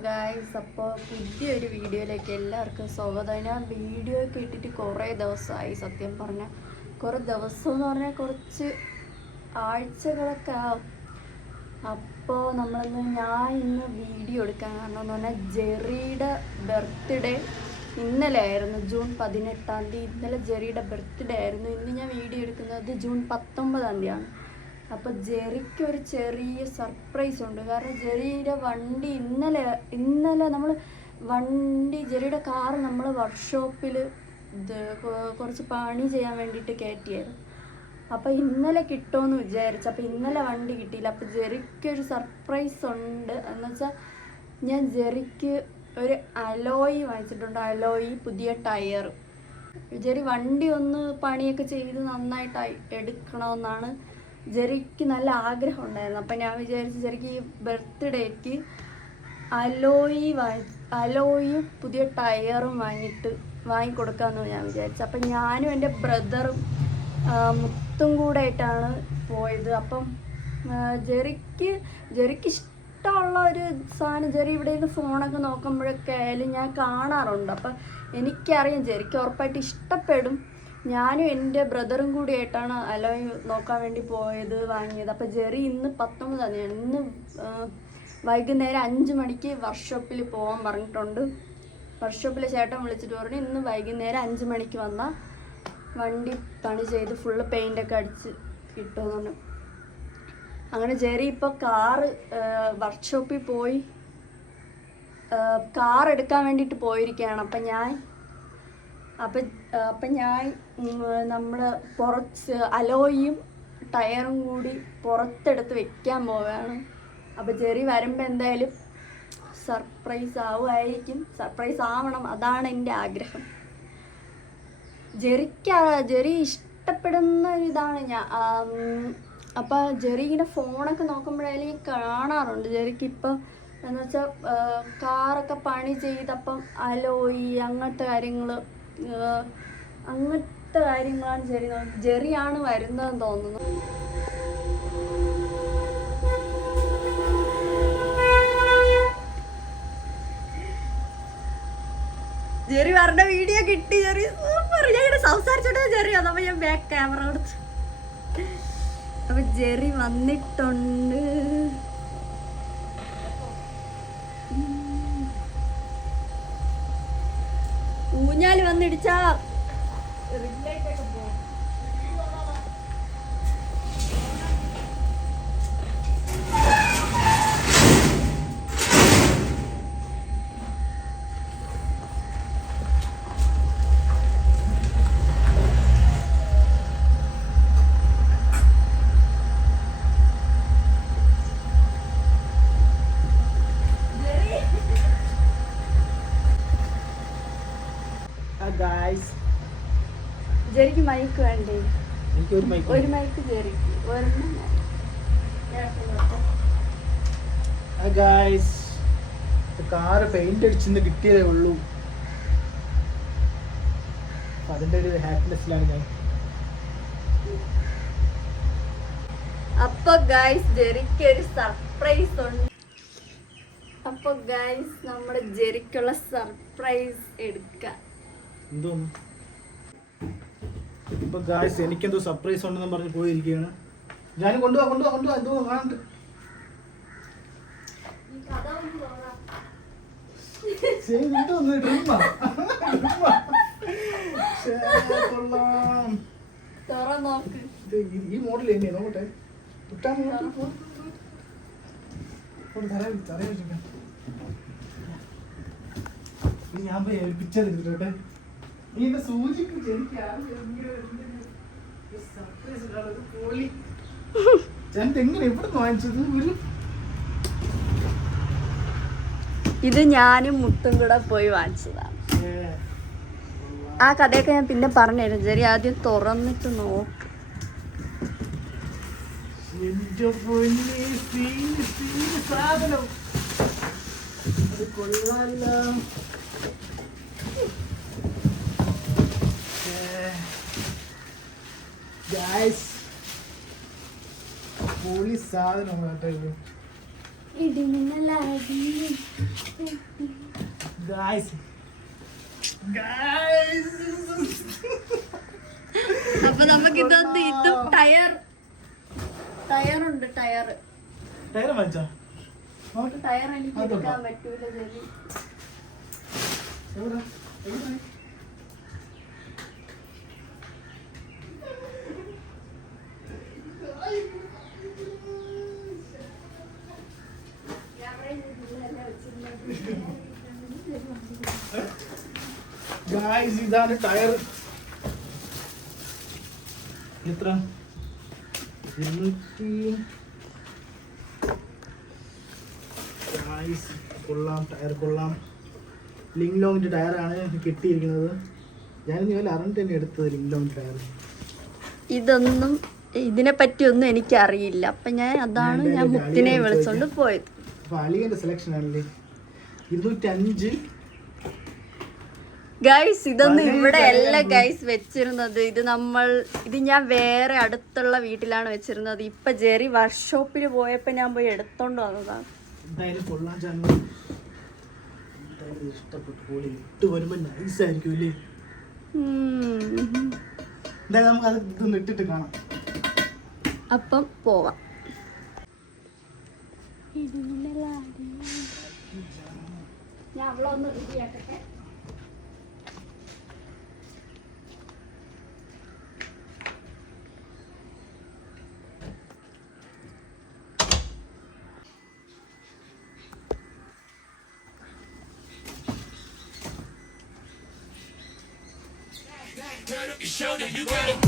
Guys, അപ്പോൾ പുതിയൊരു വീഡിയോയിലേക്ക് എല്ലാവർക്കും സ്വാഗതം. ഞാൻ വീഡിയോ ഒക്കെ ഇട്ടിട്ട് കുറേ ദിവസമായി. സത്യം പറഞ്ഞാൽ കുറേ ദിവസം എന്ന് പറഞ്ഞാൽ കുറച്ച് ആഴ്ചകളൊക്കെ ആവും. അപ്പോൾ ഞാൻ ഇന്ന് വീഡിയോ എടുക്കാൻ കാരണം എന്ന് പറഞ്ഞാൽ ജെറിയുടെ ബർത്ത്ഡേ ഇന്നലെ ആയിരുന്നു, ജൂൺ 18. ഇന്നലെ ജെറിയുടെ ബർത്ത്ഡേ ആയിരുന്നു. ഇന്ന് ഞാൻ വീഡിയോ എടുക്കുന്നത് ജൂൺ 19 അപ്പോൾ ജെറിക്ക് ഒരു ചെറിയ സർപ്രൈസ് ഉണ്ട്. കാരണം ജെറിയുടെ വണ്ടി ഇന്നലെ നമ്മൾ ജെറിയുടെ കാർ നമ്മൾ വർക്ക്ഷോപ്പിൽ കുറച്ച് പണി ചെയ്യാൻ വേണ്ടിയിട്ട് കയറ്റിയായിരുന്നു. അപ്പോൾ ഇന്നലെ കിട്ടുമെന്ന് വിചാരിച്ചു. അപ്പോൾ ഇന്നലെ വണ്ടി കിട്ടിയില്ല. അപ്പോൾ ജെറിക്ക് ഒരു സർപ്രൈസ് ഉണ്ട്. എന്നുവെച്ചാൽ ഞാൻ ജെറിക്ക് ഒരു അലോയി വാങ്ങിച്ചിട്ടുണ്ട്. അലോയി, പുതിയ ടയർ. ജെറി വണ്ടി ഒന്ന് പണിയൊക്കെ ചെയ്ത് നന്നായിട്ട് എടുക്കണമെന്നാണ് ജെറിക്ക് നല്ല ആഗ്രഹം ഉണ്ടായിരുന്നു. അപ്പം ഞാൻ വിചാരിച്ചു ജെറിക്ക് ഈ ബർത്ത്ഡേക്ക് അലോയും പുതിയ ടയറും വാങ്ങിക്കൊടുക്കാമെന്ന് ഞാൻ വിചാരിച്ചു. അപ്പം ഞാനും എൻ്റെ ബ്രദറും മുത്തും കൂടെ ആയിട്ടാണ് പോയത്. അപ്പം ജെറിക്ക് ഇഷ്ടമുള്ള ഒരു സാധനം, ജെറി ഇവിടെ നിന്ന് ഫോണൊക്കെ നോക്കുമ്പോഴൊക്കെ ആയാലും ഞാൻ കാണാറുണ്ട്. അപ്പം എനിക്കറിയാം ജെറിക്ക് ഉറപ്പായിട്ട് ഇഷ്ടപ്പെടും. ഞാനും എൻ്റെ ബ്രദറും കൂടി ആയിട്ടാണ് അലോയ് നോക്കാൻ വേണ്ടി വാങ്ങിയത്. അപ്പോൾ ജെറി ഇന്ന് 19 ഇന്ന് വൈകുന്നേരം 5 മണിക്ക് വർക്ക്ഷോപ്പിൽ പോകാൻ പറഞ്ഞിട്ടുണ്ട്. വർക്ക്ഷോപ്പിലെ ചേട്ടൻ വിളിച്ചിട്ട് പറഞ്ഞു ഇന്ന് വൈകുന്നേരം 5 മണിക്ക് വന്നാൽ വണ്ടി പണി ചെയ്ത് ഫുള്ള് പെയിൻ്റൊക്കെ അടിച്ച് കിട്ടുമെന്നുണ്ട്. അങ്ങനെ ജെറി ഇപ്പോൾ കാറ് വർക്ക്ഷോപ്പിൽ പോയി കാർ എടുക്കാൻ വേണ്ടിയിട്ട് പോയിരിക്കുകയാണ്. അപ്പം ഞാൻ നമ്മൾ പുറത്ത് അലോയും ടയറും കൂടി പുറത്തെടുത്ത് വെക്കാൻ പോവുകയാണ്. അപ്പോൾ ജെറി വരുമ്പോൾ എന്തായാലും സർപ്രൈസ് ആവണം. അതാണ് എൻ്റെ ആഗ്രഹം. ജെറി ഇഷ്ടപ്പെടുന്ന ഇതാണ് ഞാൻ. അപ്പോൾ ജെറി ഇങ്ങനെ ഫോണൊക്കെ നോക്കുമ്പോഴായാലും കാണാറുണ്ട് ജെറിക്ക് ഇപ്പം എന്ന് വെച്ചാൽ കാറൊക്കെ പണി ചെയ്തപ്പം അലോയി അങ്ങനത്തെ കാര്യങ്ങളാണ് ജെറിയാണ് വരുന്നതെന്ന് തോന്നുന്നു. ജെറി പറഞ്ഞ വീഡിയോ കിട്ടി. Jerry super. ഞാൻ ഇങ്ങനെ സംസാരിച്ചോട്ടെ ജെറി അതപ്പോൾ ഞാൻ ബാക്ക് ക്യാമറ കൊടുത്തു. അപ്പൊ ജെറി വന്നിട്ടുണ്ട്. ഊഞ്ഞാല് വന്നിടിച്ചാ ജെറിക്ക് മൈക്ക് വേണ്ടേ? ഒരു മൈക്ക് ജെറിക്ക്, കാറ് പെയിന്റ് അടിച്ചെന്ന് കിട്ടിയതേ ഉള്ളൂ. അതിന്റെ ഒരു ഹാപ്പിനെസ്സിലാണ് ഞാൻ. അപ്പൊ ഗൈസ് ജെറിക്ക് ഒരു സർപ്രൈസ് ഉണ്ട്. അപ്പൊ ഗൈസ് നമ്മുടെ ജെറിക്കുള്ള സർപ്രൈസ് എടുക്കാം. എന്തോന്നു? ഇപ്പൊ ഗായ്സ് എനിക്കെന്തോ സർപ്രൈസ് ഉണ്ടെന്ന് പറഞ്ഞ് പോയിരിക്കുകയാണ്. ഞാൻ കൊണ്ടുപോവാ എന്തോ കാണണ്ട്. ഈ മോഡൽ തന്നെയാ. നോക്കട്ടെ. ഞാൻ പോയി ഏൽപ്പിച്ചാൽ എടുത്തോട്ടെ. നീ എന്റെ സൂചിക്ക് എങ്ങനെ എവിടെ വാങ്ങിച്ചത്? ഇത് ഞാനും മുത്തും കൂടെ പോയി വാങ്ങിച്ചതാണ്. ആ കഥയൊക്കെ ഞാൻ പിന്നെ പറഞ്ഞുതരാം. ജെറി ആദ്യം തുറന്നിട്ട് നോക്ക്. സാധനം അത് കൊള്ളാല്ല. ഗൈസ് പൊളി സാധനം കേട്ടോ. ഇത് ഇടിമിന്നലാടി ഗായ്സ് ഗായ്സ് അപ്പൊ നമുക്ക് ഇതൊന്ന് ഇതും ടയറുണ്ട് ടയർ വാങ്ങിച്ചോ ടയർ എനിക്ക് എടുക്കാൻ പറ്റൂല ജെറി. എവിടെ ഗായ്സ് ഇതാണ് ടയർ. എത്ര 200. ഗായ്സ് കൊള്ളാം, ടയർ കൊള്ളാം. ലിങ് ലോങ്ങിന്റെ ടയറാണ് കിട്ടിയിരിക്കുന്നത്. ഞാനിന്ന് ഇതുപോലെ അറിഞ്ഞിട്ട് തന്നെ എടുത്തത് ലിങ് ലോങ്ങിന്റെ ടയർ. ഇതൊന്നും ഇതിനെ പറ്റിയൊന്നും എനിക്കറിയില്ല. അപ്പൊ അതാണ് ഞാൻ മുത്തിനെ വിളിച്ചോണ്ട് പോയത്. അപ്പൊ അളിയന്റെ സെലക്ഷൻ ആണല്ലേ 205. ഗൈസ് ഇതൊന്നും ഇവിടെ അല്ല ഗൈസ് വെച്ചിരുന്നത്. ഇത് ഞാൻ വേറെ അടുത്തുള്ള വീട്ടിലാണ് വെച്ചിരുന്നത്. ഇപ്പൊ ജെറി വർക്ക്ഷോപ്പിൽ പോയപ്പോ ഞാൻ പോയി എടുത്തോണ്ട് വന്നതാണ്. എന്തായാലും കൊള്ളാൻ ചാനൽ എന്തായാലും ഇഷ്ടപ്പെട്ടു. പോലെ ഇട്ട് വരുമ്പോ നൈസ് ആയിരിക്കും അല്ലേ? എന്തായാലും നമുക്ക് അത് ഇതൊന്ന് ഇട്ടിട്ട് കാണാം. അപ്പം പോവാം. ഞാൻ അവളൊന്ന് റെഡിയാക്കട്ടെ. Show that you got it.